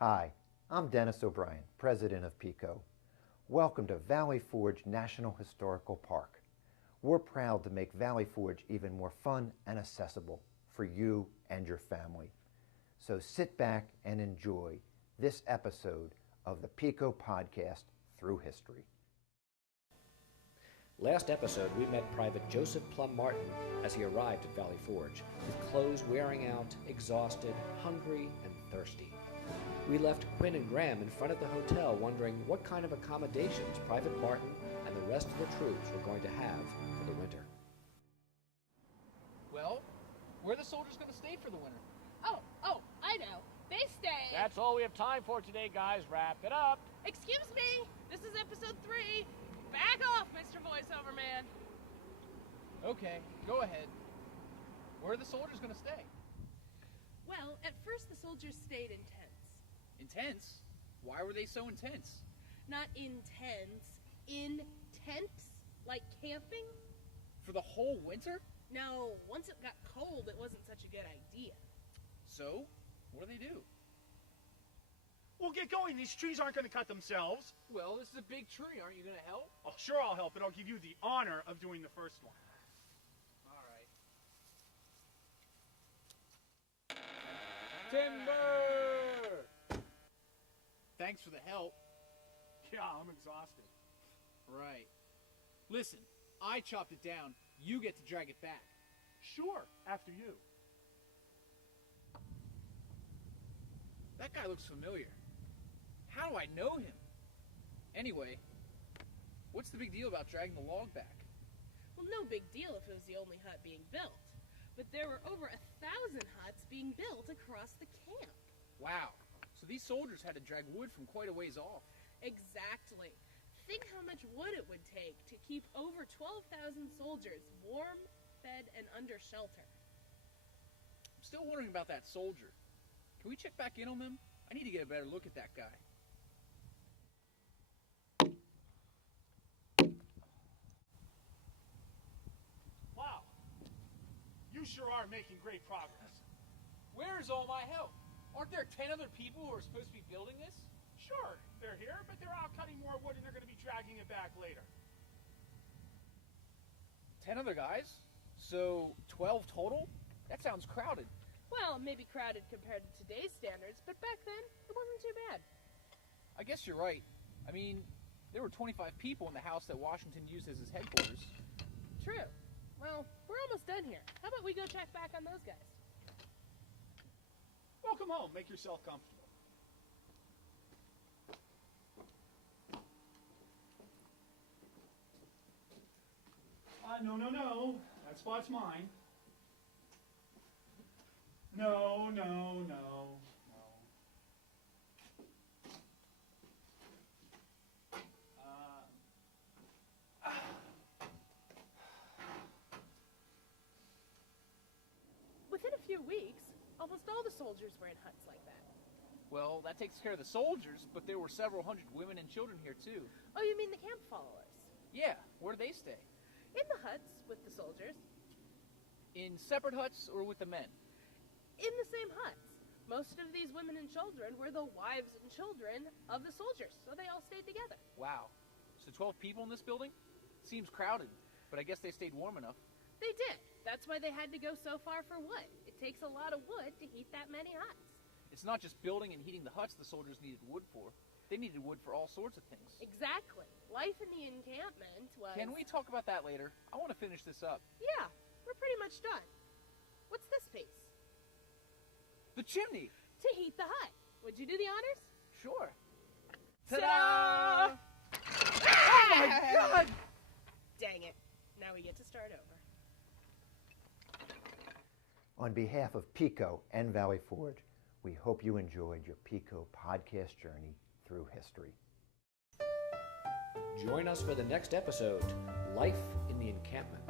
Hi, I'm Dennis O'Brien, President of PECO. Welcome to Valley Forge National Historical Park. We're proud to make Valley Forge even more fun and accessible for you and your family. So sit back and enjoy this episode of the PECO podcast through history. Last episode, we met Private Joseph Plum Martin as he arrived at Valley Forge, with clothes wearing out, exhausted, hungry, and thirsty. We left Quinn and Graham in front of the hotel wondering what kind of accommodations Private Martin and the rest of the troops were going to have for the winter. Well, where are the soldiers going to stay for the winter? Oh, I know. They stay. That's all we have time for today, guys. Wrap it up. Excuse me. This is episode 3. Back off, Mr. Voiceover Man. Okay, go ahead. Where are the soldiers going to stay? Well, at first the soldiers stayed in tents. Intense? Why were they so intense? Not intense. In tents? Like camping? For the whole winter? No, once it got cold, it wasn't such a good idea. So, what do they do? We'll get going. These trees aren't going to cut themselves. Well, this is a big tree. Aren't you going to help? Oh, sure I'll help, but I'll give you the honor of doing the first one. All right. Timber! Thanks for the help. Yeah, I'm exhausted. Right. Listen, I chopped it down. You get to drag it back. Sure, after you. That guy looks familiar. How do I know him? Anyway, what's the big deal about dragging the log back? Well, no big deal if it was the only hut being built. But there were over 1,000 huts being built across the camp. Wow. So these soldiers had to drag wood from quite a ways off. Exactly. Think how much wood it would take to keep over 12,000 soldiers warm, fed, and under shelter. I'm still wondering about that soldier. Can we check back in on them? I need to get a better look at that guy. Wow. You sure are making great progress. Where's all my help? Aren't there 10 other people who are supposed to be building this? Sure, they're here, but they're out cutting more wood and they're going to be dragging it back later. 10 other guys? So 12 total? That sounds crowded. Well, maybe crowded compared to today's standards, but back then, it wasn't too bad. I guess you're right. I mean, there were 25 people in the house that Washington used as his headquarters. True. Well, we're almost done here. How about we go check back on those guys? Welcome home. Make yourself comfortable. No. That spot's mine. No. Within a few weeks, almost all the soldiers were in huts like that. Well, that takes care of the soldiers, but there were several hundred women and children here too. Oh, you mean the camp followers? Yeah, where do they stay? In the huts with the soldiers. In separate huts or with the men? In the same huts. Most of these women and children were the wives and children of the soldiers, so they all stayed together. Wow. So 12 people in this building? Seems crowded, but I guess they stayed warm enough. They did. That's why they had to go so far for wood. It takes a lot of wood to heat that many huts. It's not just building and heating the huts the soldiers needed wood for. They needed wood for all sorts of things. Exactly. Life in the encampment was... Can we talk about that later? I want to finish this up. Yeah, we're pretty much done. What's this piece? The chimney! To heat the hut. Would you do the honors? Sure. Ta-da! Oh my God! Dang it. Now we get to start over. On behalf of PECO and Valley Forge, we hope you enjoyed your PECO podcast journey through history. Join us for the next episode, Life in the Encampment.